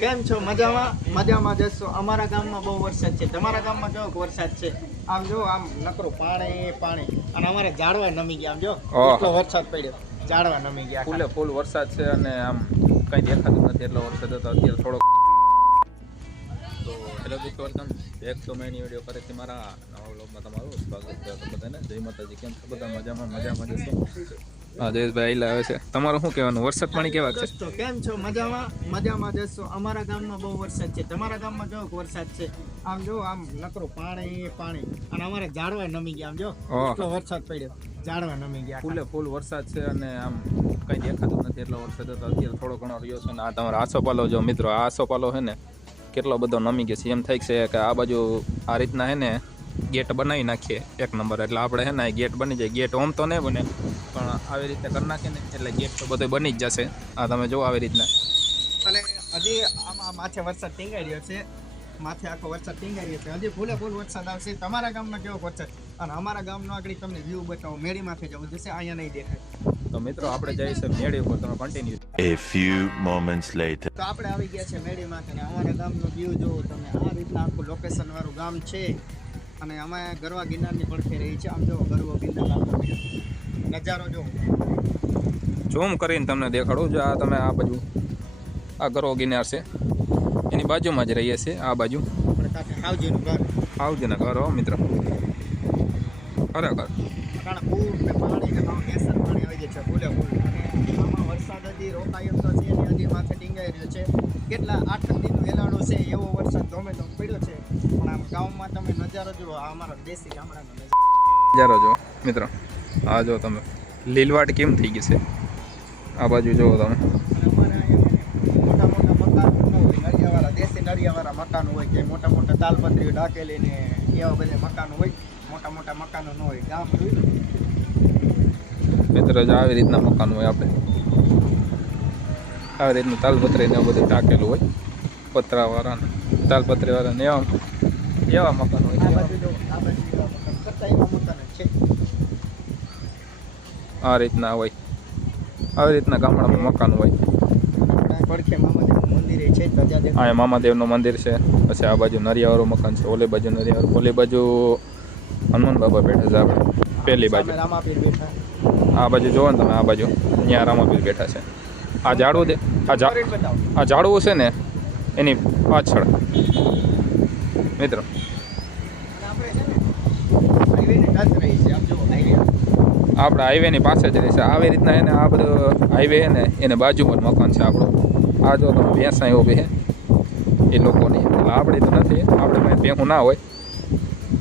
કેમ છો? મજામાં જશો? અમારા ગામમાં બહુ વરસાદ છે. તમારા ગામમાં કેવો વરસાદ છે? આમ જો, આમ નકરું પાણી અને અમારે ઝાડવા નમી ગયા. આમ જો એટલો વરસાદ પડ્યો, ઝાડવા નમી ગયા. ફૂલ વરસાદ છે અને આમ કઈ દેખાતું નથી એટલો વરસાદ હતો. અત્યારે થોડોક તો હેલો મિત્રો, welcome back to my video. ફરીથી મારા નવા વ્લોગમાં તમારું સ્વાગત છે. તો બધાને જય માતાજી. કેમ છો બધા? મજામાં જશો? હા, જયેશભાઈ આઈલા આવે છે. તમારું શું કહેવાનું? વરસાદ પાણી કેવા છે? કેમ છો? મજામાં જશો? અમારા ગામમાં બહુ વરસાદ છે. તમારા ગામમાં કેવો વરસાદ છે? આમ જો, આમ નકરું પાણી અને અમારે ઝાડવા નમી ગયા. આમ જો એટલો વરસાદ પડ્યો, ઝાડવા નમી ગયા. ફૂલ વરસાદ છે અને આમ કઈ દેખાતું નથી એટલો વરસાદ હતો. અત્યારે થોડો ઘણો રહ્યો છે. અને આ તમારો આસોપાલો જો મિત્રો, આ આસોપાલો છે ને કેટલો બધો નમી ગયો છે. એમ થાય છે કે આ બાજુ આ રીતના હે ને ગેટ બનાવી નાખીએ એક નંબર, એટલે આપણે હે ને ગેટ બની જાય. ગેટ ઓમ તો નહીં બને પણ આવી રીતે કરી નાખીએ ને એટલે ગેટ તો બધો બની જ જશે. આ તમે જો આવી રીતના. અને હજી આમાં માથે વરસાદ ટીંગાઈ રહ્યો છે, માથે આખો વરસાદ ટીંગાઈ રહ્યો છે. હજી ફૂલ વરસાદ આવશે. તમારા ગામમાં કેવો વરસાદ? અને અમારા ગામનો આગળ તમને વ્યૂ બતાવો. મેળીમાંથી જવું જશે, અહીંયા નહીં દેખાય. તો મિત્રો આપણે જઈએ છીએ મેળી ઉપર. તમે continue. A few moments later. તો આપણે આવી ગયા છે મેળીમાંથી અને અમારા ગામનો વ્યૂ જોવો તમે. આ રીતના આખું લોકેશન વાળું ગામ છે અને અમે ગરવા ગિરનારની પડખે રહી છે. આમ જો ગરવો ગિરનાર નજારો જો ઝૂમ કરીને તમને દેખાડું. જો આ તમે આ બાજુ આ ગરવો ગિરનાર છે, એની બાજુમાં જ રહીએ છીએ. આ બાજુ હાવજીનું ઘર, હાવજીના ઘર હો મિત્રો. ખરેખર કારણ પૂર ને પાણી ને કેસર પાણી આવી જાય છે ફૂલ. અને આમાં વરસાદ હજી રોકાયો તો છે ને, હજી માથે ટીંગાઈ રહ્યો છે. કેટલા 8 દિન વેલાડો છે એવો વરસાદ ધોમે પડ્યો છે. પણ આમ ગામમાં તમે નજારો જુઓ, આ અમારા દેશી ગામડાનો નજારો જો મિત્રો. આ જો તમે લીલવાટ કેમ થઈ ગઈ છે. આ બાજુ જુઓ તમે. અમારે અહીંયા મોટા મકાનો હોય, નળિયાવાળા દેશી નળિયાવાળા મકાનો હોય કે મોટા તાલપત્રીઓ ઢાકેલી ને એવા બધા મકાનો હોય. મોટા મકાનો ન હોય. ગામ મિત્ર આવી રીતના મકાન હોય. આપણે આવી રીતનું તાલપત્રી ને બધું ટાંકેલું હોય, પતરાવાળા તાલપત્રીવાળા ને એવા મકાન હોય. આ રીતના હોય, આવી રીતના ગામડામાં મકાન હોય. પડખે મામાદેવનું મંદિર છે. હા, મામાદેવનું મંદિર છે. પછી આ બાજુ નરિયાવાળું મકાન છે. ઓલી બાજુ નરિયાવાળું, ઓલી બાજુ હનુમાન બાબા બેઠા છે. આપણે પહેલી બાજુ રામાપીર બેઠા. આ બાજુ જોવો ને તમે, આ બાજુ ત્યાં રામાપીર બેઠા છે. આ ઝાડવું આ ઝાડવું છે ને એની પાછળ મિત્રો. આપણે હાઈવેની પાસે જ રહે છે. આવી રીતના એને આ બધું હાઈવે છે ને એને બાજુમાં જ મકાન છે આપણું. આ જો તમે ભેંસા એવું બે એ લોકોની, એટલે આપણે તો નથી, આપણે કંઈ ભેહું ના હોય.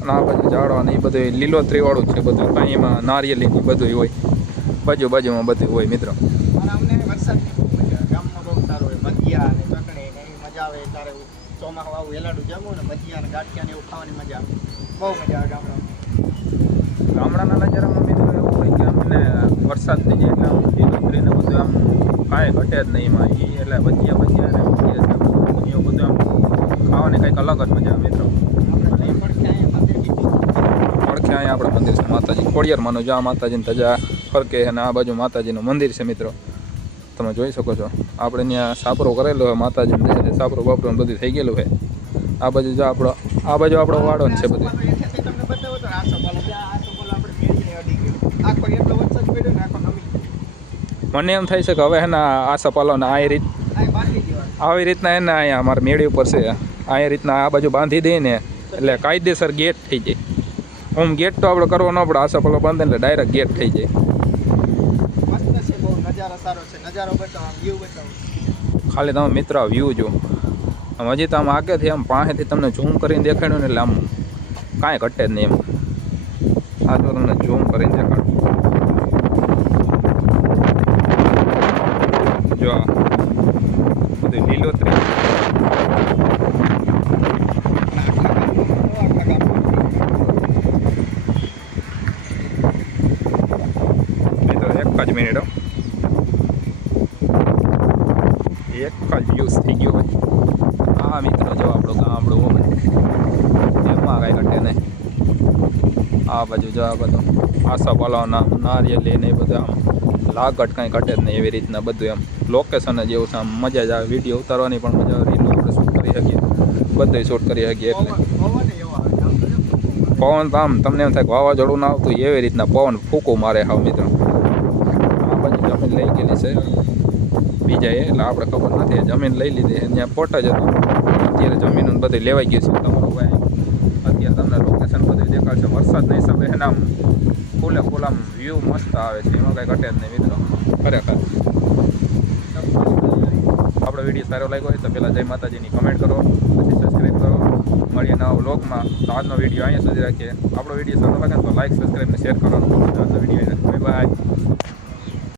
અને આ બાજુ ઝાડવા ને એ બધું લીલોતરીવાળું છે બધું. કાંઈ એમાં નારિયેલી બધું હોય, બાજુમાં બધું હોય મિત્રો. અને અમને વરસાદની બહુ મજા આવે. ગામમાં બહુ સારું હોય. ભજીયા અને ચટણી ને એવી મજા આવે. તારે ચોમાસું આવું વેલાડું જમવું ને ભજીયા અને ગાંઠિયા ને એવું ખાવાની મજા આવે. બહુ મજા આવે ગામડાના નજરામાં મિત્રો એવું હોય કે અમને વરસાદ થઈ જાય એટલે આમ લીલોતરીને બધું આમ કાંઈ ઘટે જ નહીં એમાં. એ એટલે ભજીયા ને એવું બધું આમ ખાવાની કંઈક અલગ જ મજા આવે મિત્રો. પડખે અહીંયા આપણે મંદિર છે માતાજી ખોડિયારમાંનું. જ્યાં માતાજીની ધજા ફરકે અને આ બાજુ માતાજીનું મંદિર છે મિત્રો. તમે જોઈ શકો છો. આપણે ત્યાં સાપરો કરેલો હોય માતાજીને, સાપરો બાપરો બધું થઈ ગયેલું હોય. આ બાજુ જો આ બાજુ આપણો વાડો છે બધું. મને એમ થાય છે કે હવે એના આ સપાલોને આવી રીતના એને અહીંયા અમારે મેળી ઉપર છે. અહીંયા રીતના આ બાજુ બાંધી દઈએ ને એટલે કાયદેસર ગેટ થઈ જાય. આમ ગેટ તો આપણે કરવો ન પડે. આ સપાલો બાંધે એટલે ડાયરેક્ટ ગેટ થઈ જાય. ખાલી તમે મિત્રો આ વ્યૂ જો. આમ હજી તો આમ આગેથી આમ પાસેથી તમને ઝૂમ કરીને દેખાડ્યું ને એટલે આમ કાંઈ ઘટે જ નહીં એમ. આ જો તમને ઝૂમ કરીને દેખાડું. જો બધું લીલોતરી. એક જ મિનિટ, એક જ વ્યૂઝ થઈ ગયો હોય. હા મિત્રો, જો આપણું ગામડું હોય એમાં કાંઈ ઘટે નહીં. આ બાજુ જો આ બધું આસોપાલવના નારિયેલી ને એ બધું આમ લાગટ કાંઈ ઘટે જ નહીં. એવી રીતના બધું એમ લોકેશન જ એવું છે આમ મજા જ આવે વિડીયો ઉતારવાની પણ મજા આવે રીલો આપણે શૂટ કરી શકીએ બધું શૂટ કરી શકીએ એટલે પવન એવો આવે છે. આમ તો જો ફૂંકો મારે. પવન તો આમ તમને એમ થાય કે વાવાઝોડું ના આવતું એવી રીતના પવન ફૂંકો મારે હાવ મિત્રો આ બાજુ જમીન લઈ ગયેલી છે બીજા એટલે આપણે ખબર નથી જમીન લઈ લીધી છે ત્યાં પોટ જ હતો અત્યારે જમીન બધું લેવાઈ ગયું છે તમારું ભાઈ અત્યારે તમને લોકેશન બધું દેખાડશે વરસાદના હિસાબે એના આમ ફૂલે ફૂલ આમ વ્યૂ મસ્ત આવે છે એમાં કાંઈ ઘટે જ નહીં મિત્રો ખરેખર આપણો વિડીયો સારો લાગ્યો હોય તો પહેલાં જય માતાજીની કમેન્ટ કરો પછી સબસ્ક્રાઈબ કરો મળીએ નવા વ્લોગમાં તો આજનો વિડીયો અહીંયા સુધી રાખીએ આપણો વિડીયો સારો લાગે તો લાઈક સબસ્ક્રાઈબ અને શેર કરવાનો આજનો વિડીયો બાય બાય